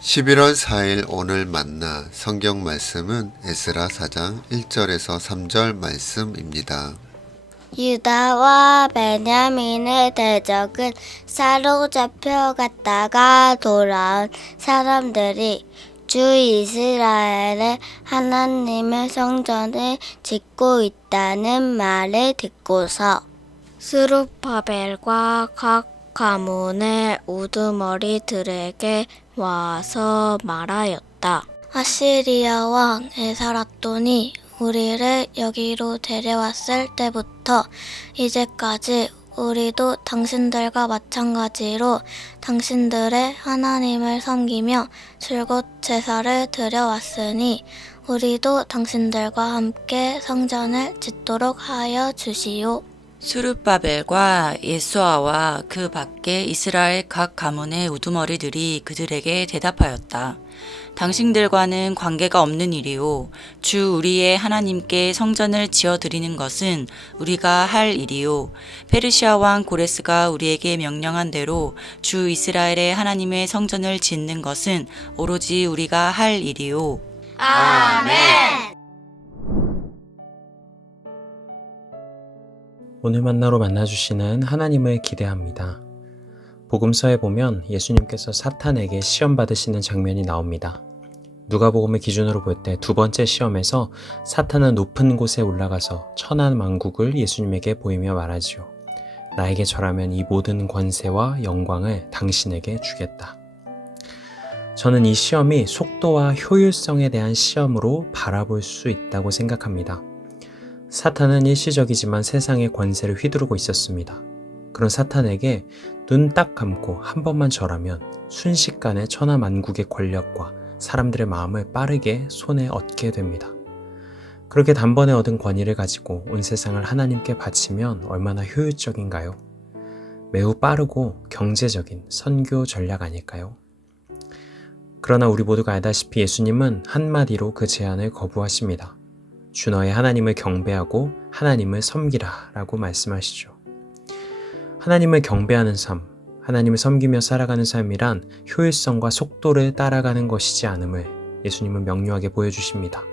11월 4일 오늘 만나 성경 말씀은 에스라 4장 1절에서 3절 말씀입니다. 유다와 베냐민의 대적은 사로잡혀 갔다가 돌아온 사람들이 주 이스라엘의 하나님의 성전을 짓고 있다는 말을 듣고서 스룹바벨과 각 가문의 우두머리들에게 와서 말하였다. 아시리아 왕 에사라돈이 우리를 여기로 데려왔을 때부터 이제까지 우리도 당신들과 마찬가지로 당신들의 하나님을 섬기며 줄곧 제사를 드려왔으니 우리도 당신들과 함께 성전을 짓도록 하여 주시오. 수룹바벨과 예수아와 그 밖에 이스라엘 각 가문의 우두머리들이 그들에게 대답하였다. 당신들과는 관계가 없는 일이요. 주 우리의 하나님께 성전을 지어드리는 것은 우리가 할 일이요. 페르시아 왕 고레스가 우리에게 명령한 대로 주 이스라엘의 하나님의 성전을 짓는 것은 오로지 우리가 할 일이요. 아멘. 오늘 만나로 만나주시는 하나님을 기대합니다. 복음서에 보면 예수님께서 사탄에게 시험 받으시는 장면이 나옵니다. 누가복음을 기준으로 볼 때 두 번째 시험에서 사탄은 높은 곳에 올라가서 천한 만국을 예수님에게 보이며 말하지요. 나에게 절하면 이 모든 권세와 영광을 당신에게 주겠다. 저는 이 시험이 속도와 효율성에 대한 시험으로 바라볼 수 있다고 생각합니다. 사탄은 일시적이지만 세상의 권세를 휘두르고 있었습니다. 그런 사탄에게 눈 딱 감고 한 번만 절하면 순식간에 천하만국의 권력과 사람들의 마음을 빠르게 손에 얻게 됩니다. 그렇게 단번에 얻은 권위를 가지고 온 세상을 하나님께 바치면 얼마나 효율적인가요? 매우 빠르고 경제적인 선교 전략 아닐까요? 그러나 우리 모두가 알다시피 예수님은 한마디로 그 제안을 거부하십니다. 주 너의 하나님을 경배하고 하나님을 섬기라 라고 말씀하시죠. 하나님을 경배하는 삶, 하나님을 섬기며 살아가는 삶이란 효율성과 속도를 따라가는 것이지 않음을 예수님은 명료하게 보여주십니다.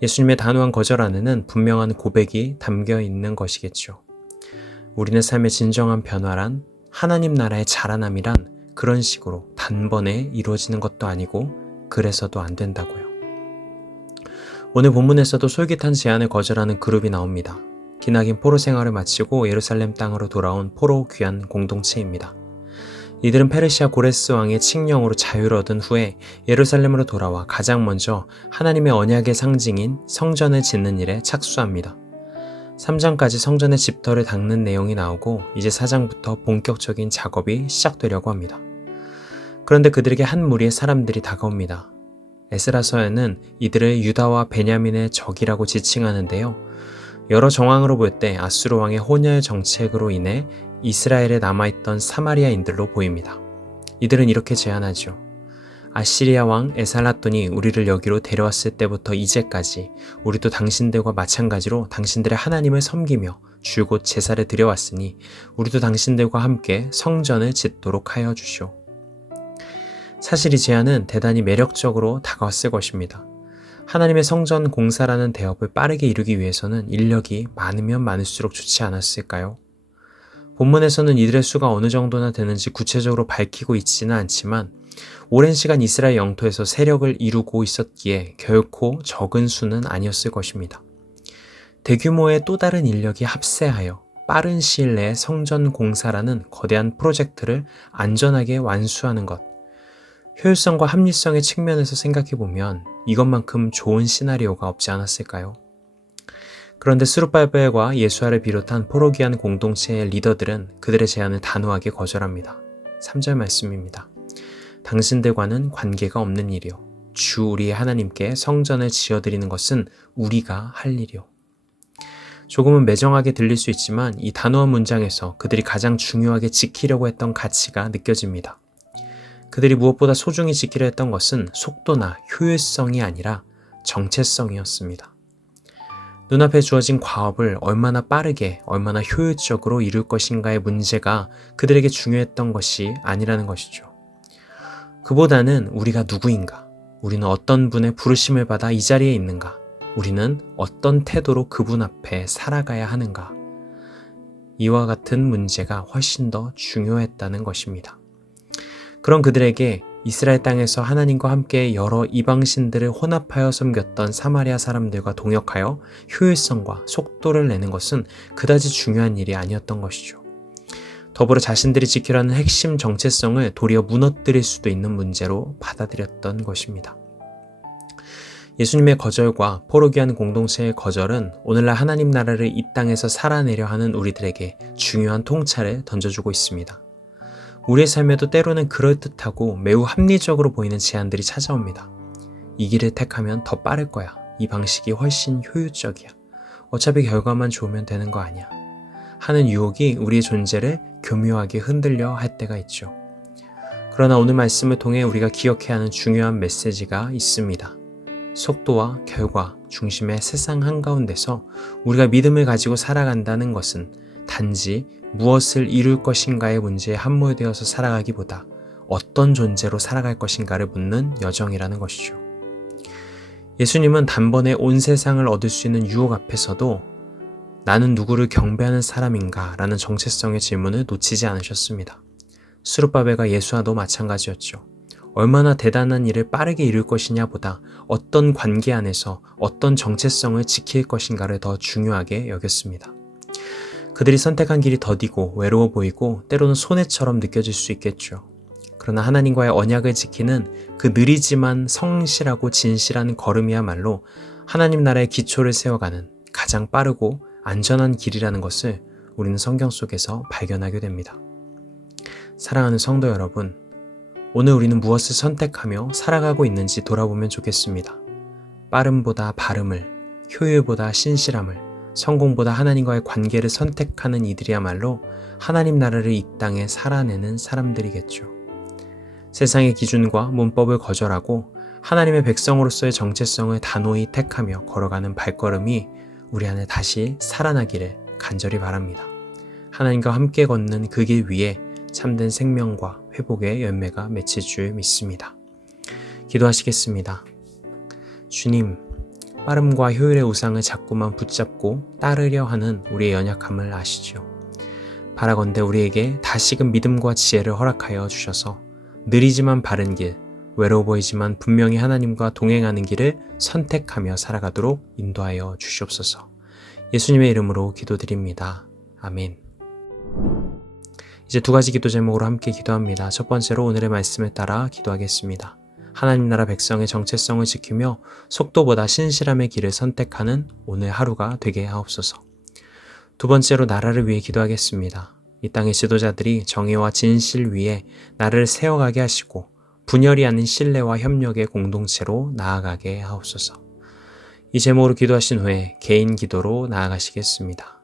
예수님의 단호한 거절 안에는 분명한 고백이 담겨 있는 것이겠죠. 우리는 삶의 진정한 변화란 하나님 나라의 자라남이란 그런 식으로 단번에 이루어지는 것도 아니고 그래서도 안 된다고요. 오늘 본문에서도 솔깃한 제안을 거절하는 그룹이 나옵니다. 기나긴 포로 생활을 마치고 예루살렘 땅으로 돌아온 포로 귀환 공동체입니다. 이들은 페르시아 고레스 왕의 칙령으로 자유를 얻은 후에 예루살렘으로 돌아와 가장 먼저 하나님의 언약의 상징인 성전을 짓는 일에 착수합니다. 3장까지 성전의 집터를 닦는 내용이 나오고 이제 4장부터 본격적인 작업이 시작되려고 합니다. 그런데 그들에게 한 무리의 사람들이 다가옵니다. 에스라서에는 이들을 유다와 베냐민의 적이라고 지칭하는데요. 여러 정황으로 볼 때 아수르 왕의 혼혈 정책으로 인해 이스라엘에 남아있던 사마리아인들로 보입니다. 이들은 이렇게 제안하죠. 아시리아 왕 에살라돈이 우리를 여기로 데려왔을 때부터 이제까지 우리도 당신들과 마찬가지로 당신들의 하나님을 섬기며 줄곧 제사를 드려왔으니 우리도 당신들과 함께 성전을 짓도록 하여 주시오. 사실 이 제안은 대단히 매력적으로 다가왔을 것입니다. 하나님의 성전 공사라는 대업을 빠르게 이루기 위해서는 인력이 많으면 많을수록 좋지 않았을까요? 본문에서는 이들의 수가 어느 정도나 되는지 구체적으로 밝히고 있지는 않지만 오랜 시간 이스라엘 영토에서 세력을 이루고 있었기에 결코 적은 수는 아니었을 것입니다. 대규모의 또 다른 인력이 합세하여 빠른 시일 내에 성전 공사라는 거대한 프로젝트를 안전하게 완수하는 것. 효율성과 합리성의 측면에서 생각해보면 이것만큼 좋은 시나리오가 없지 않았을까요? 그런데 스룹바벨과 예수아를 비롯한 포로기한 공동체의 리더들은 그들의 제안을 단호하게 거절합니다. 3절 말씀입니다. 당신들과는 관계가 없는 일이요. 주 우리의 하나님께 성전을 지어드리는 것은 우리가 할 일이요. 조금은 매정하게 들릴 수 있지만 이 단호한 문장에서 그들이 가장 중요하게 지키려고 했던 가치가 느껴집니다. 그들이 무엇보다 소중히 지키려 했던 것은 속도나 효율성이 아니라 정체성이었습니다. 눈앞에 주어진 과업을 얼마나 빠르게, 얼마나 효율적으로 이룰 것인가의 문제가 그들에게 중요했던 것이 아니라는 것이죠. 그보다는 우리가 누구인가? 우리는 어떤 분의 부르심을 받아 이 자리에 있는가? 우리는 어떤 태도로 그분 앞에 살아가야 하는가? 이와 같은 문제가 훨씬 더 중요했다는 것입니다. 그런 그들에게 이스라엘 땅에서 하나님과 함께 여러 이방신들을 혼합하여 섬겼던 사마리아 사람들과 동역하여 효율성과 속도를 내는 것은 그다지 중요한 일이 아니었던 것이죠. 더불어 자신들이 지키라는 핵심 정체성을 도리어 무너뜨릴 수도 있는 문제로 받아들였던 것입니다. 예수님의 거절과 포로기한 공동체의 거절은 오늘날 하나님 나라를 이 땅에서 살아내려 하는 우리들에게 중요한 통찰을 던져주고 있습니다. 우리의 삶에도 때로는 그럴듯하고 매우 합리적으로 보이는 제안들이 찾아옵니다. 이 길을 택하면 더 빠를 거야. 이 방식이 훨씬 효율적이야. 어차피 결과만 좋으면 되는 거 아니야. 하는 유혹이 우리의 존재를 교묘하게 흔들려 할 때가 있죠. 그러나 오늘 말씀을 통해 우리가 기억해야 하는 중요한 메시지가 있습니다. 속도와 결과 중심의 세상 한가운데서 우리가 믿음을 가지고 살아간다는 것은 단지 무엇을 이룰 것인가의 문제에 함몰되어서 살아가기보다 어떤 존재로 살아갈 것인가를 묻는 여정이라는 것이죠. 예수님은 단번에 온 세상을 얻을 수 있는 유혹 앞에서도 나는 누구를 경배하는 사람인가? 라는 정체성의 질문을 놓치지 않으셨습니다. 수르바벨과 예수와도 마찬가지였죠. 얼마나 대단한 일을 빠르게 이룰 것이냐 보다 어떤 관계 안에서 어떤 정체성을 지킬 것인가를 더 중요하게 여겼습니다. 그들이 선택한 길이 더디고 외로워 보이고 때로는 손해처럼 느껴질 수 있겠죠. 그러나 하나님과의 언약을 지키는 그 느리지만 성실하고 진실한 걸음이야말로 하나님 나라의 기초를 세워가는 가장 빠르고 안전한 길이라는 것을 우리는 성경 속에서 발견하게 됩니다. 사랑하는 성도 여러분, 오늘 우리는 무엇을 선택하며 살아가고 있는지 돌아보면 좋겠습니다. 빠름보다 바름을, 효율보다 신실함을, 성공보다 하나님과의 관계를 선택하는 이들이야말로 하나님 나라를 이 땅에 살아내는 사람들이겠죠. 세상의 기준과 문법을 거절하고 하나님의 백성으로서의 정체성을 단호히 택하며 걸어가는 발걸음이 우리 안에 다시 살아나기를 간절히 바랍니다. 하나님과 함께 걷는 그 길 위에 참된 생명과 회복의 열매가 맺힐 줄 믿습니다. 기도하시겠습니다. 주님, 빠름과 효율의 우상을 자꾸만 붙잡고 따르려 하는 우리의 연약함을 아시죠. 바라건대 우리에게 다시금 믿음과 지혜를 허락하여 주셔서 느리지만 바른 길, 외로워 보이지만 분명히 하나님과 동행하는 길을 선택하며 살아가도록 인도하여 주시옵소서. 예수님의 이름으로 기도드립니다. 아멘. 이제 두 가지 기도 제목으로 함께 기도합니다. 첫 번째로 오늘의 말씀을 따라 기도하겠습니다. 하나님 나라 백성의 정체성을 지키며 속도보다 신실함의 길을 선택하는 오늘 하루가 되게 하옵소서. 두 번째로 나라를 위해 기도하겠습니다. 이 땅의 지도자들이 정의와 진실 위에 나라를 세워가게 하시고 분열이 아닌 신뢰와 협력의 공동체로 나아가게 하옵소서. 이 제목으로 기도하신 후에 개인 기도로 나아가시겠습니다.